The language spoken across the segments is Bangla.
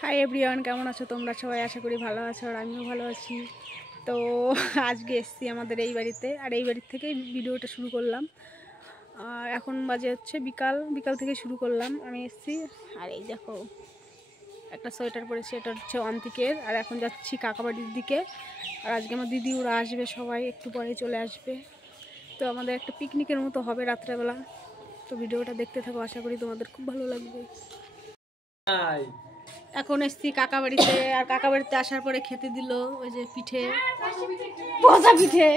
হাই এভরিওয়ান, কেমন আছো তোমরা সবাই? আশা করি ভালো আছো, আর আমিও ভালো আছি। তো আজকে এসেছি আমাদের এই বাড়িতে, আর এই বাড়ির থেকেই ভিডিওটা শুরু করলাম। এখন বাজে হচ্ছে বিকাল থেকে শুরু করলাম আমি এসেছি। আর এই দেখো একটা সোয়েটার পরেছি, এটা হচ্ছে অন্তিকের। আর এখন যাচ্ছি কাকাবাড়ির দিকে। আর আজকে আমার দিদি ওরা আসবে, সবাই একটু পরে চলে আসবে। তো আমাদের একটা পিকনিকের মতো হবে রাত্রেবেলা। তো ভিডিওটা দেখতে থাকো, আশা করি তোমাদের খুব ভালো লাগবে। এখন এসছি কাকা বাড়িতে, আর কাকা বাড়িতে আসার পরে খেতে দিল ওই যে পিঠে, পচা পিঠে।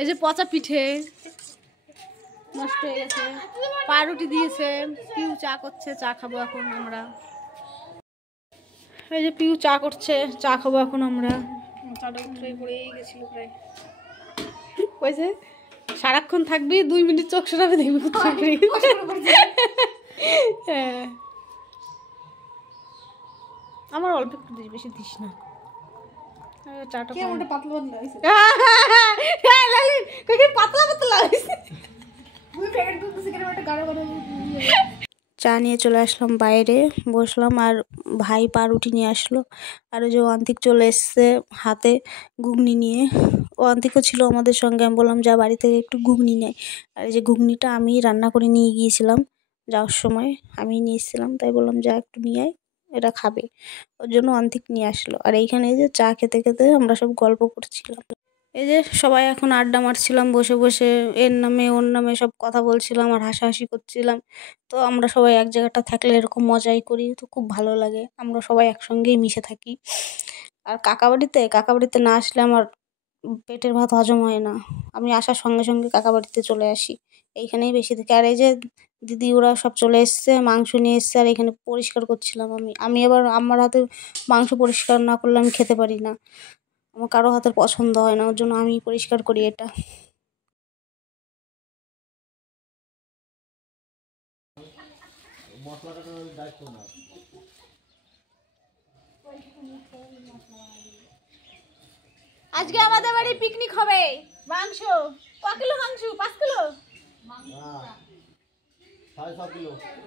এই যে পচা পিঠে নষ্ট হয়ে গেছে, পাউরুটি দিয়েছে, পিউ চা করছে, চা খাবো এখন আমরা। এই যে পিউ চা করছে, চা খাবো এখন আমরা। চাটা উঠে পড়েই গেছিল প্রায়। ওই যে সারাক্ষণ থাকবি, 2 মিনিট চোখ সরাবে দেখবি কোথায়। হ্যাঁ, আমার অল্প একটু দিস, বেশি দিস না। চাটা পাতলা পাতলা চা নিয়ে চলে আসলাম বাইরে, বসলাম। আর ভাই পাউরুটি নিয়ে আসলো, আর ওই যে অন্তিক চলে এসছে হাতে ঘুগনি নিয়ে। ও অন্তিকও ছিল আমাদের সঙ্গে। আমি বললাম যা বাড়ি থেকে একটু ঘুগনি নেয়। আর এই যে ঘুগনিটা আমি রান্না করে নিয়ে গিয়েছিলাম, যাওয়ার সময় আমি নিয়ে এসেছিলাম, তাই বললাম যা একটু নিয়ে আয়, এটা খাবে। ওর জন্য অন্তিক নিয়ে আসলো। আর এইখানে এই যে চা খেতে খেতে আমরা সব গল্প করছিলাম। এই যে সবাই এখন আড্ডা মারছিলাম বসে বসে, এর নামে ওর নামে সব কথা বলছিলাম আর হাসাহাসি করছিলাম। তো আমরা সবাই এক জায়গাটা থাকলে এরকম মজাই করি, তো খুব ভালো লাগে। আমরা সবাই একসঙ্গেই মিশে থাকি। আর কাকা বাড়িতে না আসলে আমার পেটের ভাত হজম হয় না। আমি আসার সঙ্গে সঙ্গে কাকা বাড়িতে চলে আসি, এইখানেই বেশি থাকি। আর এই যে দিদি ওরা সব চলে এসছে, মাংস নিয়ে এসছে, আর এখানে পরিষ্কার করছিলাম আমি আবার আমার হাতে মাংস পরিষ্কার না করলে আমি খেতে পারি না। আমার কারো হাতের পছন্দ হয় না, ওর জন্য আমি পরিষ্কার করি এটা। আজকে আমাদের বাড়ি পিকনিক হবে। মাংস কিলো? মাংস 5 কিলো।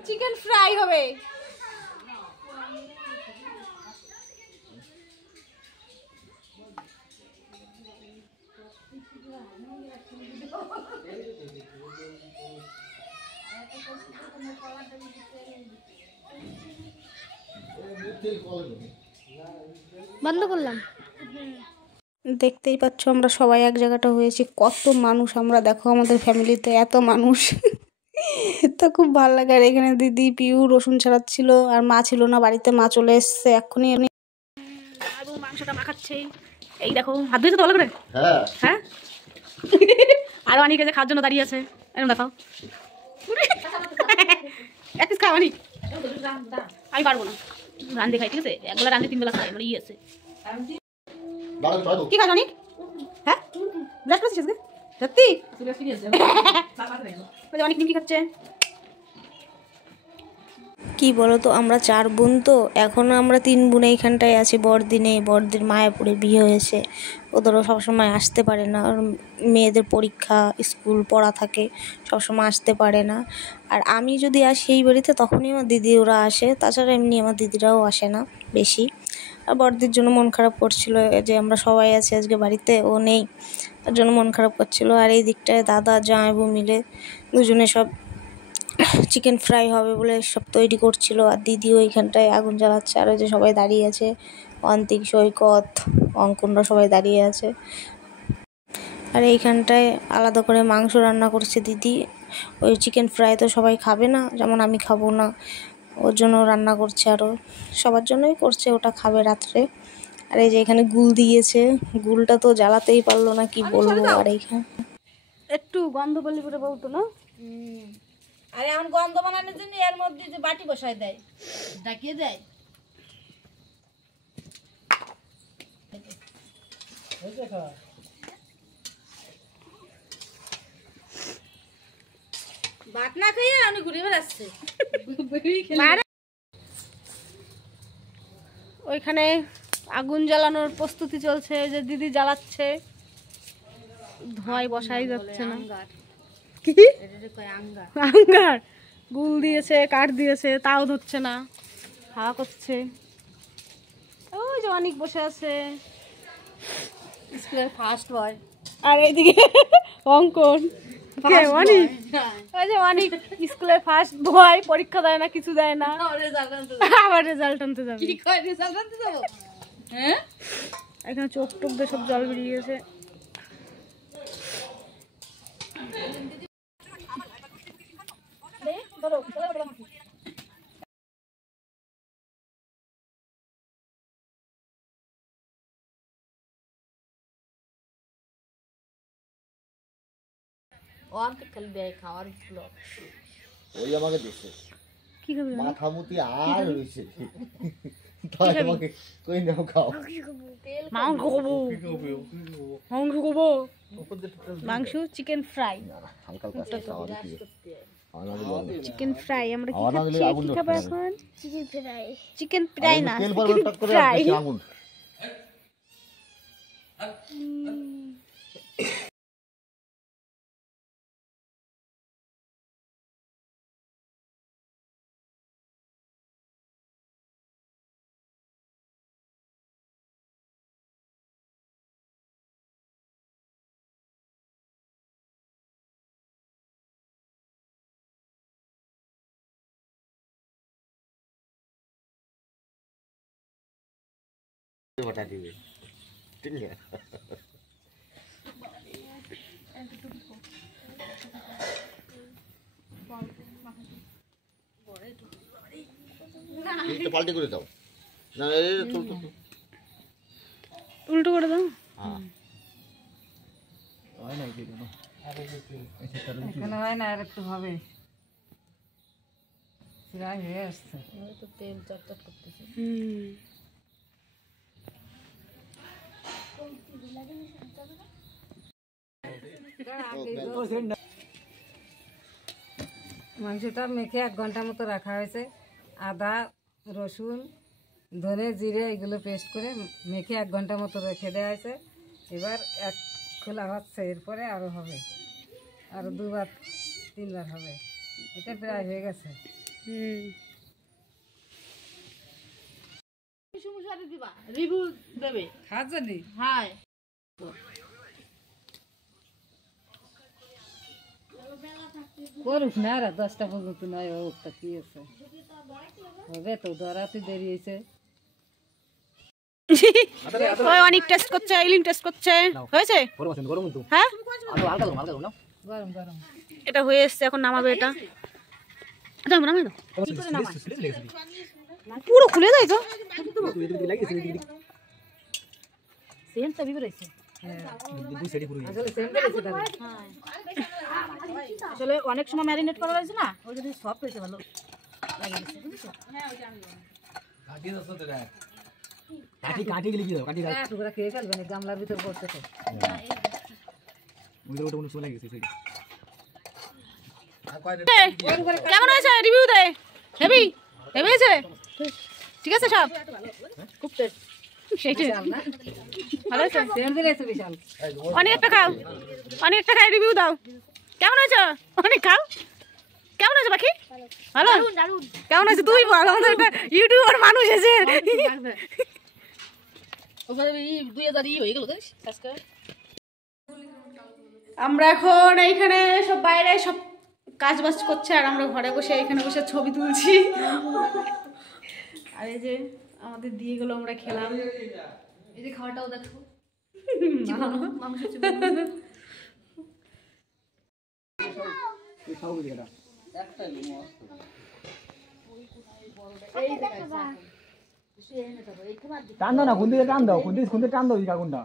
চিকেন ফ্রাই হবে। বন্ধ করলাম। দেখতেই পাচ্ছ আমরা সবাই এক জায়গাটা হয়েছি, কত মানুষ আমরা, দেখো আমাদের ফ্যামিলিতে এত মানুষ। তো খুব ভালো লাগে। আর এখানে দিদি পিউ রসুন ছাড়াচ্ছিল, আর মা ছিল না বাড়িতে, মা চলে এসছে এক্ষুনি। আরও মাংসটা মাখাচ্ছেই, এই দেখো হাত ধুয়েছে তো ভালো করে। হ্যাঁ, আরো অনেকে যে খাওয়ার জন্য দাঁড়িয়ে আছে, এরকম দেখাও। এক পিস খাও অনেক, আমি পারবো না রান্ধে খাই, ঠিক আছে? একবেলা রান্ধে 3 বেলা খাই, আমার ইয়ে আছে। কি খাস অনেক? হ্যাঁ, ব্রাশ করেছিস আজকে? সত্যি? অনেক নিমকি খাচ্ছে। কি বলো তো, আমরা 4 বোন, তো এখনও আমরা 3 বোন এইখানটায় আছি। বড়দির মায়াপুরে বিয়ে হয়েছে, ওদেরও সবসময় আসতে পারে না, মেয়েদের পরীক্ষা, স্কুল পড়া থাকে, সবসময় আসতে পারে না। আর আমি যদি আসি এই বাড়িতে তখনই আমার দিদি ওরা আসে, তাছাড়া এমনি আমার দিদিরাও আসে না বেশি। আর বড়দির জন্য মন খারাপ করছিল যে আমরা সবাই আছি আজকে বাড়িতে, ও নেই, তার জন্য মন খারাপ করছিল। আর এই দিকটায় দাদা জামাইবু মিলে দুজনে সব চিকেন ফ্রাই হবে বলে সব তৈরি করছিল। আর দিদিও এইখানটায় আগুন জ্বালাচ্ছে। আর ওই যে সবাই দাঁড়িয়ে আছে, অন্তিক, সৈকত, অঙ্কনরা সবাই দাঁড়িয়ে আছে। আর এইখানটায় আলাদা করে মাংস রান্না করছে দিদি। ওই চিকেন ফ্রাই তো সবাই খাবে না, যেমন আমি খাবো না, ওর জন্য রান্না করছে, আরও সবার জন্যই করছে, ওটা খাবে রাত্রে। আর এই যে এখানে গুল দিয়েছে, গুলটা তো জ্বালাতেই পারলো না, কি বলবো। আর এইখানে একটু গন্ধ বলি করে বলতো না। আরে এখন গন্ধ বানানোর জন্য এর মধ্যে যে বাটি বসায় দেয়, ডাকিয়ে দেয়। ভাত না খাইয়ে আমি ঘুরে বেড়াচ্ছে। ওইখানে আগুন জ্বালানোর প্রস্তুতি চলছে, যে দিদি জ্বালাচ্ছে, ধোঁয়ায় বসাই যাচ্ছে না। কি আঙ্গার? গুল দিয়েছে, কাঠ দিয়েছে, তাও ধরছে না, হাওয়া করছে। যে অনেক বসে আছে, স্কুলের ফার্স্ট বয়। আর এইদিকে অঙ্কন অনেক, ওই যে অনেক স্কুলের ফার্স্ট বয়, পরীক্ষা দেয় না, কিছু দেয় না, আবার রেজাল্ট আনতে যাবে। কি কয় রেজাল্ট আনতে যাবো? হ্যাঁ, এখানে চোখ টোক দিয়ে সব জল বেরিয়ে গেছে। অনেক খালি দেয় খাওয়ার ব্লগ। ওই আমাকে দিচ্ছে কি খাবে? মাথা মুতি আর রইছে তাই আমাকে কই নাও খাও মাংস খাবো, মাংস খাবো, মাংস, চিকেন ফ্রাই, হালকা হালকা খাওয়া দিতে চিকেন ফ্রাই। আমরা কি আওয়াজ খাচ্ছি, দিলে আগুন কি ধরতে খাবো হবে। এখন? চিকেন ফ্রাই, চিকেন ফ্রাই না, তেল চিকেন পড়বে টক করে ফ্রাই। বেশি আগুন बता दीजिए ठीक है এটা পাল্টে করে দাও না এই তুল তুল উল্টো করে দাও। হ্যাঁ এখানে হয় না, আর একটু হবে। প্রায় হয়ে আসছে, তো তেল চটচট করতেছে। মাংসটা মেখে 1 ঘন্টা মতো রাখা হয়েছে। আদা, রসুন, ধনে, জিরে এগুলো পেস্ট করে মেখে 1 ঘন্টা মতো রেখে দেওয়া হয়েছে। এবার এক খোলা হচ্ছে, এরপরে আরও হবে, আরও 2বার 3বার হবে। এটা প্রায় হয়ে গেছে। রিভিউ দেবে, খাওয়া জানি। হ্যাঁ, করুক না, আর 10টা পর্যন্ত নয়, ওটা কি আছে হবে তো, ধরাতে দেরি হয়েছে। ওই অনেক টেস্ট করছে, ইলিন টেস্ট করছে, হয়েছে? হ্যাঁ, গরম গরম এটা হয়ে এসছে, এখন নামাবে। এটা নামাই দাও, পুরো খুলে যায় তো। সেন্টটা বিবরেছে, আসলে সেন্ট বেরিয়েছে তাহলে। আসলে অনেক সময় ম্যারিনেট করা হয়েছে না, ওই যদি সফট হয়েছে ভালো লাগে, বুঝেছো? টুকরা খেয়ে ফেলবেন, গামলার ভিতর পড়ছে তো। কেমন হয়েছে রিভিউ দে। হেভি হেভি হয়েছে, ঠিক আছে সব, খুব টেস্ট, সেইটাই ভালো হয়েছে। সেন্ট বেরিয়েছে বিশাল। অনেকটা খাও, অনেকটা খাই, রিভিউ দাও। কেমন হয়েছে? অনেক খাও। কেমন হয়েছে পাখি? ভালো, কেমন হয়েছে তুই বল, আমাদের একটা ইউটিউবার মানুষ এসে। আমরা এখন এইখানে সব বাইরে সব কাজ বাজ করছে, আর আমরা ঘরে বসে এখানে বসে ছবি তুলছি। আর এই যে আমাদের দিয়ে গেলো, আমরা খেলাম। এই যে খাওয়াটাও দেখো, টান দাও না, খুন্তি টান দাও, খুন্তি টান দাও, আগুনটা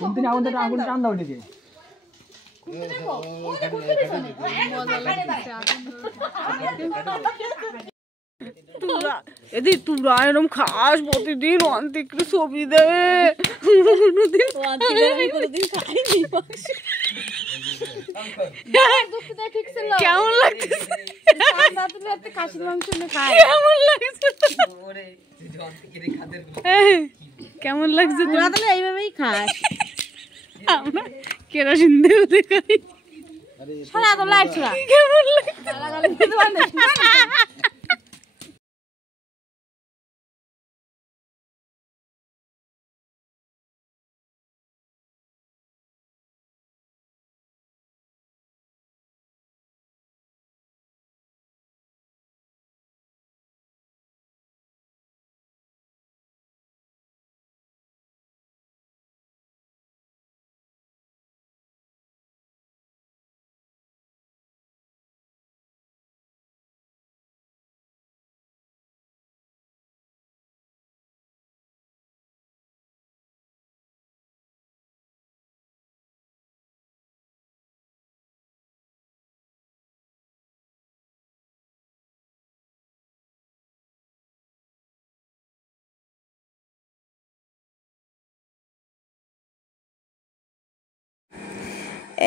খুন্তি না, আগুনটা আগুন টান দাও এদিকে। এদি তোরা এরকম খাস প্রতিদিন, অন্তিক ছবি দেবে। কেমন লাগছে? কেমন লাগছে? তোরা তাহলে এইভাবেই খাস, আমরা কেরোসিন দিয়ে দেখাই। কেমন লাগছে?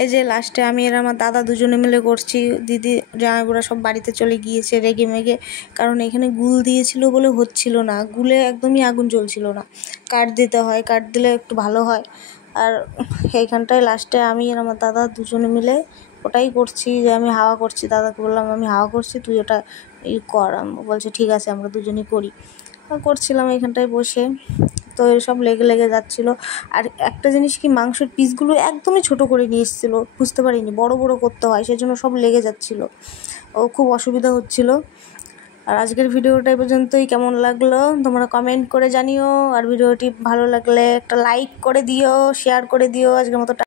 এই যে লাস্টে আমি আর আমার দাদা দুজনে মিলে করছি। দিদি জামাইবুড়া সব বাড়িতে চলে গিয়েছে রেগে মেগে, কারণ এখানে গুল দিয়েছিল বলে হচ্ছিল না, গুলে একদমই আগুন জ্বলছিল না। কাঠ দিতে হয়, কাঠ দিলে একটু ভালো হয়। আর এইখানটায় লাস্টে আমি আর আমার দাদা দুজনে মিলে ওটাই করছি, যে আমি হাওয়া করছি। দাদাকে বললাম আমি হাওয়া করছি, তুই ওটা কর। বলছে ঠিক আছে, আমরা দুজনেই করি। করছিলাম এইখানটায় বসে, তো এসব লেগে লেগে যাচ্ছিলো। আর একটা জিনিস কি, মাংসের পিসগুলো একদমই ছোট করে নিয়ে এসেছিলো, বুঝতে পারিনি বড় বড় করতে হয়, সেজন্য সব লেগে যাচ্ছিলো, ও খুব অসুবিধা হচ্ছিলো। আর আজকের ভিডিওটা এই পর্যন্তই। কেমন লাগলো তোমরা কমেন্ট করে জানিও, আর ভিডিওটি ভালো লাগলে একটা লাইক করে দিও, শেয়ার করে দিও। আজকের মতো